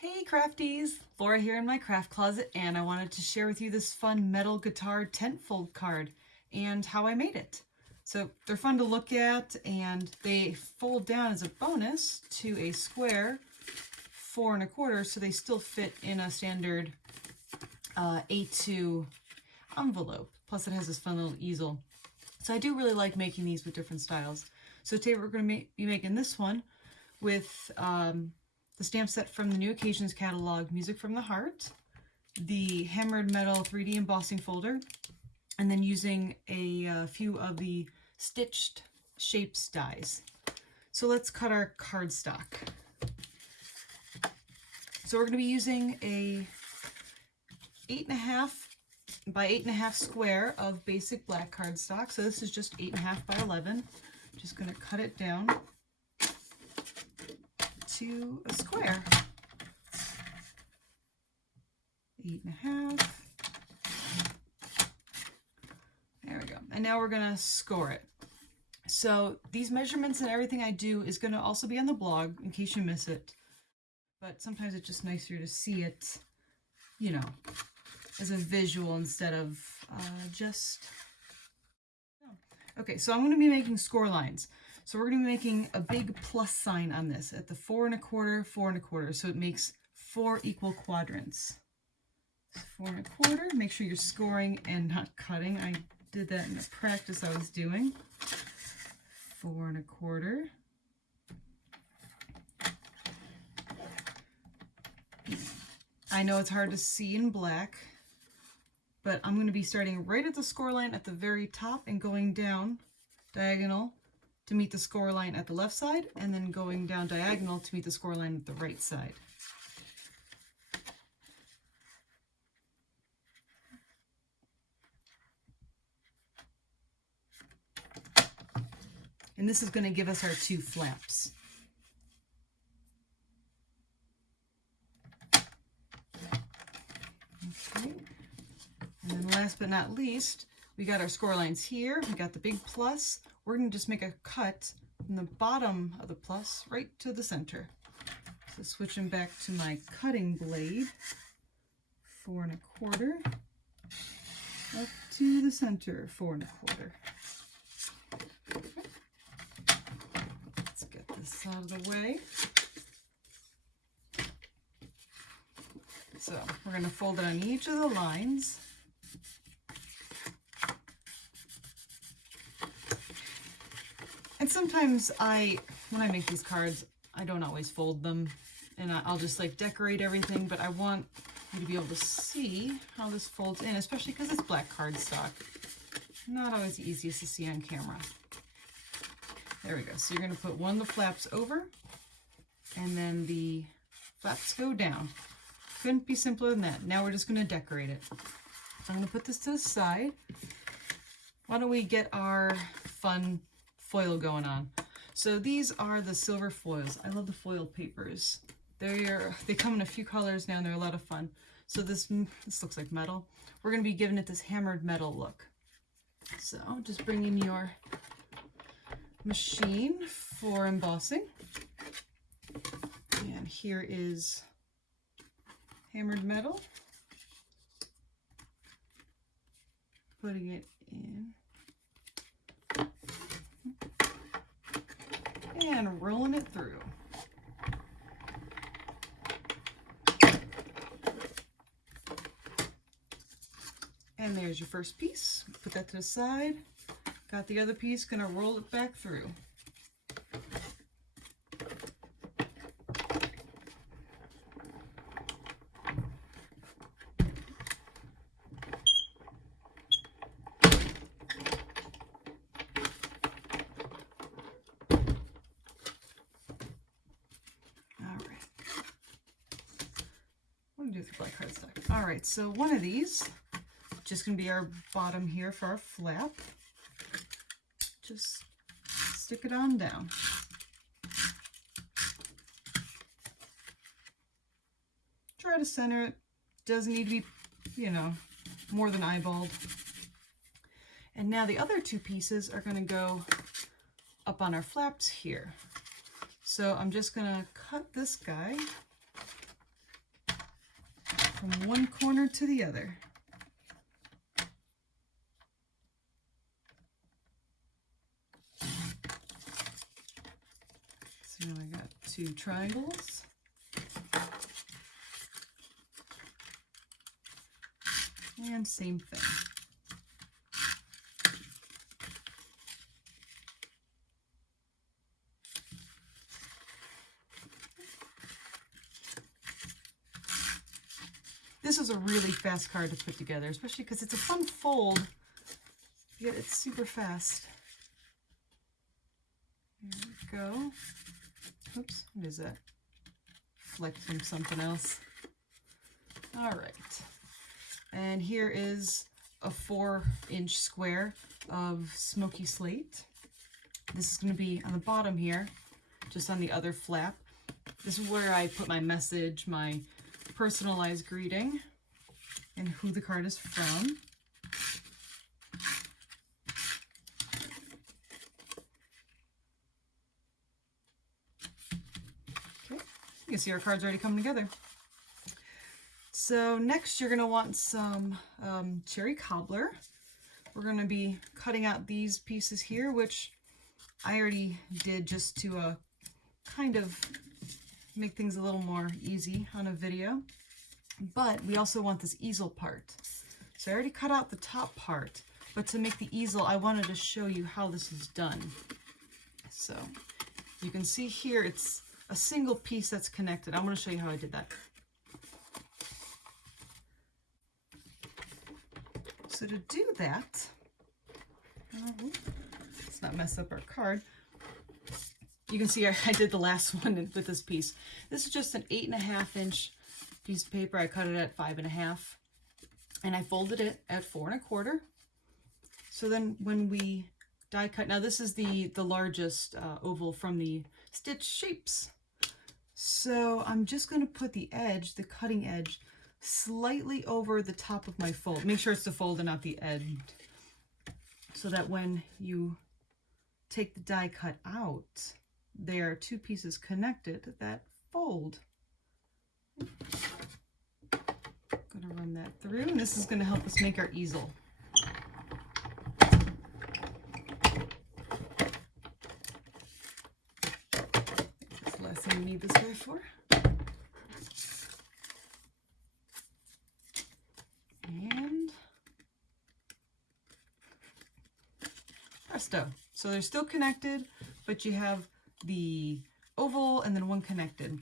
Hey crafties! Laura here in my craft closet, and I wanted to share with you this fun metal guitar tent fold card and how I made it. So they're fun to look at, and they fold down as a bonus to a square 4 1/4, so they still fit in a standard A2 envelope. Plus it has this fun little easel. So I do really like making these with different styles. So today we're going to be making this one with the stamp set from the New Occasions catalog, Music from the Heart, the hammered metal 3D embossing folder, and then using a few of the stitched shapes dies. So let's cut our cardstock. So we're going to be using a 8.5 by 8.5 square of basic black cardstock. So this is just 8.5 by 11. Just going to cut it down to a square. 8.5. There we go. And now we're going to score it. So these measurements and everything I do is going to also be on the blog in case you miss it. But sometimes it's just nicer to see it, you know, as a visual instead of just... Okay, so I'm going to be making score lines. So we're going to be making a big plus sign on this at the 4 1/4, 4 1/4. So it makes 4 equal quadrants. 4 1/4. Make sure you're scoring and not cutting. I did that in the practice I was doing. 4 1/4. I know it's hard to see in black, but I'm going to be starting right at the score line at the very top and going down diagonal to meet the score line at the left side, and then going down diagonal to meet the score line at the right side. And this is going to give us our 2 flaps. Okay. And then last but not least, we got our score lines here. We got the big plus. We're going to just make a cut from the bottom of the plus right to the center. So switching back to my cutting blade, 4 1/4, up to the center, 4 1/4. Let's get this out of the way. So we're going to fold it on each of the lines. And sometimes when I make these cards, I don't always fold them, and I'll just like decorate everything, but I want you to be able to see how this folds in, especially because it's black cardstock. Not always the easiest to see on camera. There we go. So you're going to put one of the flaps over, and then the flaps go down. Couldn't be simpler than that. Now we're just going to decorate it. So I'm going to put this to the side. Why don't we get our fun foil going on? So these are the silver foils. I love the foil papers. They come in a few colors now, and they're a lot of fun. So this looks like metal. We're going to be giving it this hammered metal look. So just bring in your machine for embossing. And here is hammered metal. Putting it in. And rolling it through. And there's your first piece. Put that to the side. Got the other piece, gonna roll it back through. Do the black cardstock. All right, so one of these, just gonna be our bottom here for our flap. Just stick it on down. Try to center it. Doesn't need to be, you know, more than eyeballed. And now the other 2 pieces are gonna go up on our flaps here. So I'm just gonna cut this guy from one corner to the other. So now I got 2 triangles. And same thing. This is a really fast card to put together, especially because it's a fun fold, yet it's super fast. There we go. Oops, what is that? Fleck from something else. All right. And here is a 4-inch square of smoky slate. This is going to be on the bottom here, just on the other flap. This is where I put my message, my personalized greeting, and who the card is from. Okay, you can see our cards already coming together. So next you're going to want some cherry cobbler. We're going to be cutting out these pieces here, which I already did just to kind of make things a little more easy on a video. But we also want this easel part. So I already cut out the top part, but to make the easel, I wanted to show you how this is done. So you can see here, it's a single piece that's connected. I'm going to show you how I did that. So to do that, let's not mess up our card. You can see I did the last one with this piece. This is just an 8.5-inch piece of paper. I cut it at 5.5, and I folded it at 4 1/4. So then when we die cut, now this is the largest oval from the Stitch Shapes. So I'm just going to put the edge, the cutting edge, slightly over the top of my fold. Make sure it's the fold and not the end, so that when you take the die cut out, there are 2 pieces connected that fold. Gonna run that through, and this is going to help us make our easel. That's the last thing we need this guy for. And presto. So they're still connected, but you have the oval and then one connected.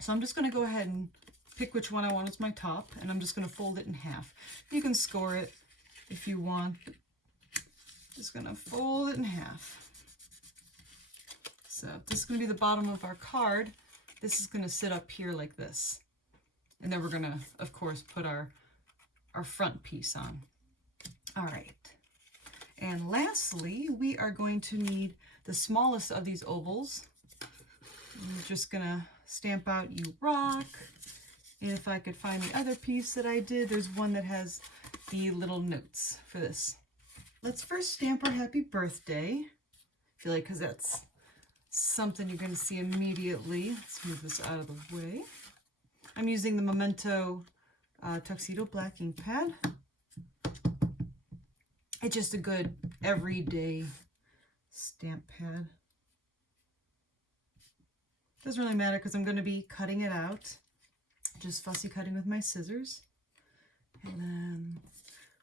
So I'm just going to go ahead and pick which one I want as my top, and I'm just going to fold it in half. You can score it if you want. Just going to fold it in half. So this is going to be the bottom of our card. This is going to sit up here like this. And then we're going to, of course, put our front piece on. All right. And lastly, we are going to need the smallest of these ovals. I'm just going to stamp out "You Rock." And if I could find the other piece that I did, there's one that has the little notes for this. Let's first stamp our happy birthday. I feel like because that's something you're going to see immediately. Let's move this out of the way. I'm using the Memento Tuxedo Black ink pad. It's just a good everyday stamp pad. Doesn't really matter because I'm going to be cutting it out. Just fussy cutting with my scissors. And then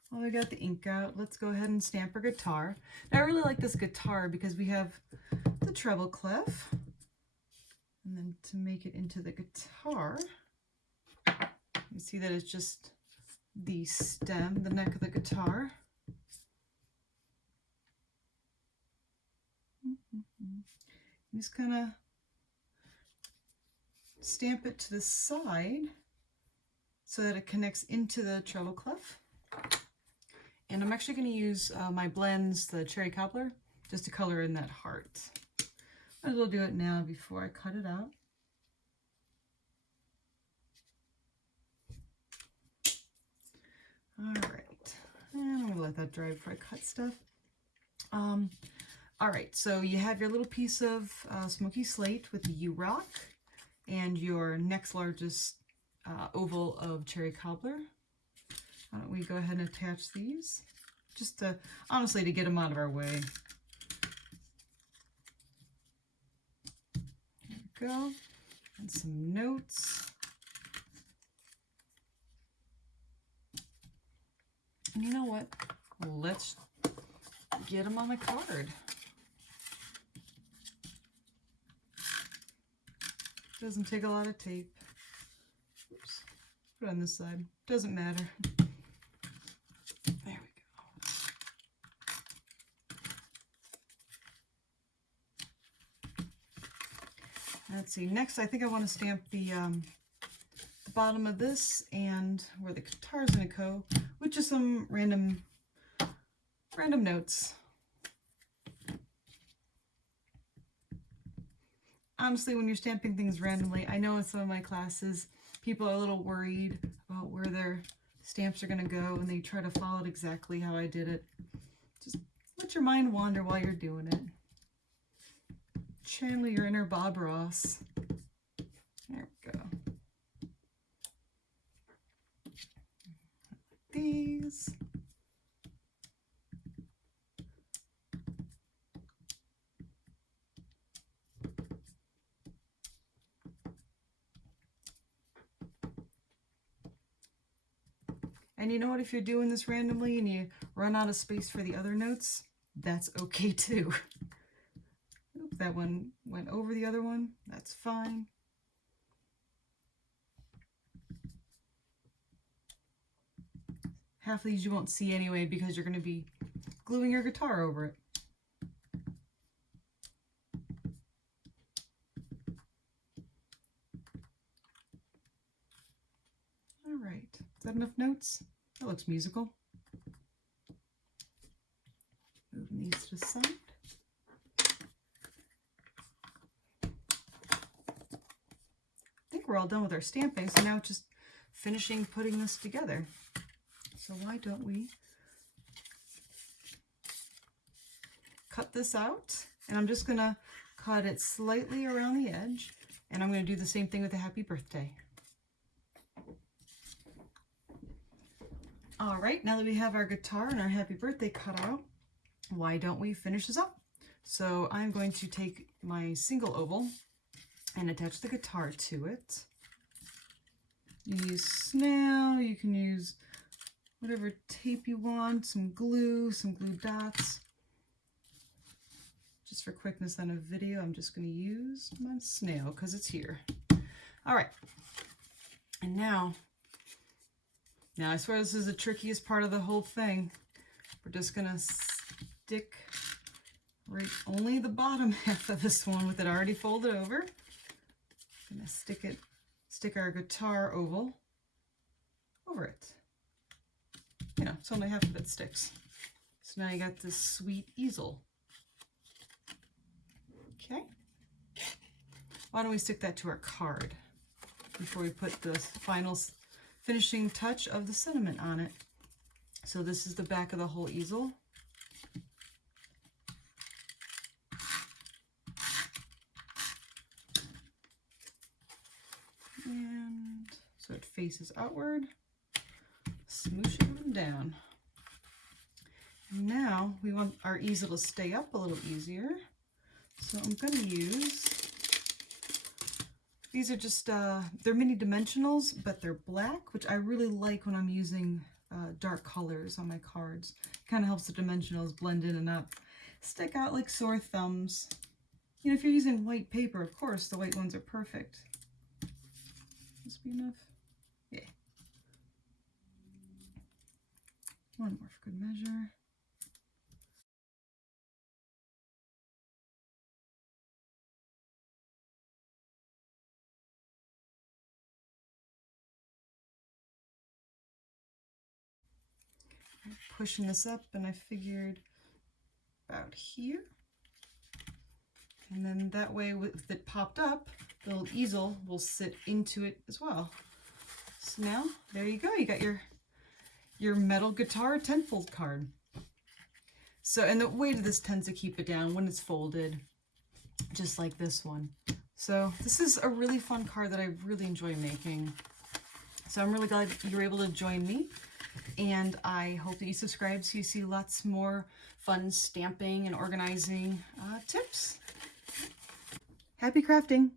while we got the ink out, let's go ahead and stamp our guitar. Now I really like this guitar because we have the treble clef. And then to make it into the guitar, you see that it's just the stem, the neck of the guitar. Just kind of stamp it to the side so that it connects into the treble clef. And I'm actually going to use my blends, the cherry cobbler, just to color in that heart. Might as well do it now before I cut it out. All right, and I'm going to let that dry before I cut stuff. All right, so you have your little piece of smoky slate with the "You Rock" and your next largest oval of cherry cobbler. Why don't we go ahead and attach these? Just to, honestly, to get them out of our way. There we go. And some notes. And you know what? Let's get them on the card. Doesn't take a lot of tape. Oops. Put it on this side. Doesn't matter. There we go. Let's see. Next, I think I want to stamp the bottom of this and where the guitar's going to go with just some random notes. Honestly, when you're stamping things randomly, I know in some of my classes, people are a little worried about where their stamps are going to go, and they try to follow it exactly how I did it. Just let your mind wander while you're doing it. Channel your inner Bob Ross. There we go. These. And you know what, if you're doing this randomly and you run out of space for the other notes, that's okay too. Oop, that one went over the other one, that's fine. Half of these you won't see anyway because you're going to be gluing your guitar over it. All right, is that enough notes? That looks musical. Moving these to the side. I think we're all done with our stamping, so now it's just finishing putting this together. So why don't we cut this out? And I'm just going to cut it slightly around the edge, and I'm going to do the same thing with the happy birthday. All right, now that we have our guitar and our happy birthday cut out, why don't we finish this up? So I'm going to take my single oval and attach the guitar to it. You use snail, you can use whatever tape you want, some glue dots. Just for quickness on a video, I'm just going to use my snail because it's here. All right, and now I swear this is the trickiest part of the whole thing. We're just going to stick right only the bottom half of this one with it already folded over. I'm going to stick our guitar oval over it. You know, so only half of it sticks. So now you got this sweet easel. Okay. Why don't we stick that to our card before we put the final finishing touch of the sentiment on it. So this is the back of the whole easel. And so it faces outward, smooshing them down. Now we want our easel to stay up a little easier. So I'm going to use, these are just, they're mini dimensionals, but they're black, which I really like when I'm using dark colors on my cards. Kind of helps the dimensionals blend in and not stick out like sore thumbs. You know, if you're using white paper, of course, the white ones are perfect. This be enough? Yeah. One more for good measure. I'm pushing this up, and I figured about here. And then that way, with it popped up, the little easel will sit into it as well. So now, there you go. You got your metal guitar 10-fold card. So, and the weight of this tends to keep it down when it's folded, just like this one. So this is a really fun card that I really enjoy making. So I'm really glad you were able to join me, and I hope that you subscribe so you see lots more fun stamping and organizing tips. Happy crafting!